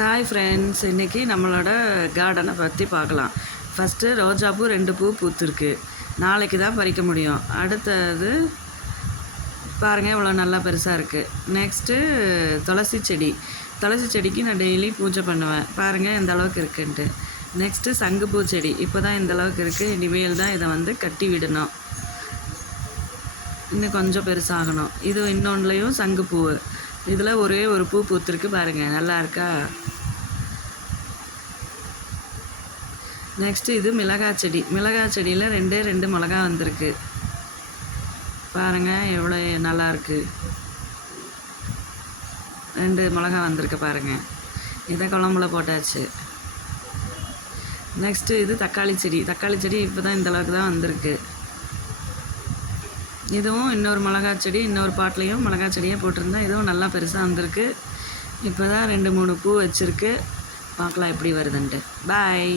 Hi friends, இன்றைக்கி நம்மளோட கார்டனை பற்றி பார்க்கலாம். ஃபஸ்ட்டு ரோஜாப்பூ 2 பூ பூத்துருக்கு. நாளைக்கு தான் பறிக்க முடியும். அடுத்தது பாருங்கள் எவ்வளோ நல்லா பெருசாக இருக்குது. நெக்ஸ்ட்டு துளசி செடிக்கு நான் டெய்லி பூஜை பண்ணுவேன். பாருங்கள் எந்த அளவுக்கு இருக்குன்ட்டு. நெக்ஸ்ட்டு சங்குப்பூ செடி இப்போ தான் இந்த அளவுக்கு இருக்குது. இனிமேல் தான் இதை கட்டி விடணும். இன்னும் கொஞ்சம் பெருசாகணும். இது இன்னொன்றுலையும் சங்குப்பூ, இதில் ஒரே ஒரு பூ பூத்துருக்கு பாருங்கள், நல்லா இருக்கா. நெக்ஸ்ட்டு இது மிளகாய் செடியில் 2 மிளகா வந்திருக்கு பாருங்கள், எவ்வளோ நல்லா இருக்குது. 2 மிளகா வந்திருக்கு பாருங்கள். இதை குழம்புல போட்டாச்சு. நெக்ஸ்ட்டு இது தக்காளி செடி இப்போ தான் இந்த அளவுக்கு தான் வந்திருக்கு. இதுவும் இன்னொரு மிளகாய் செடி, இன்னொரு பாட்டிலையும் மிளகாய் செடியே போட்டிருந்தேன். இதுவும் நல்லா பெருசாக வந்திருக்கு. இப்போ தான் 2-3 பூ வச்சுருக்கு. பார்க்கலாம் எப்படி வருதுன்ட்டு. பாய்.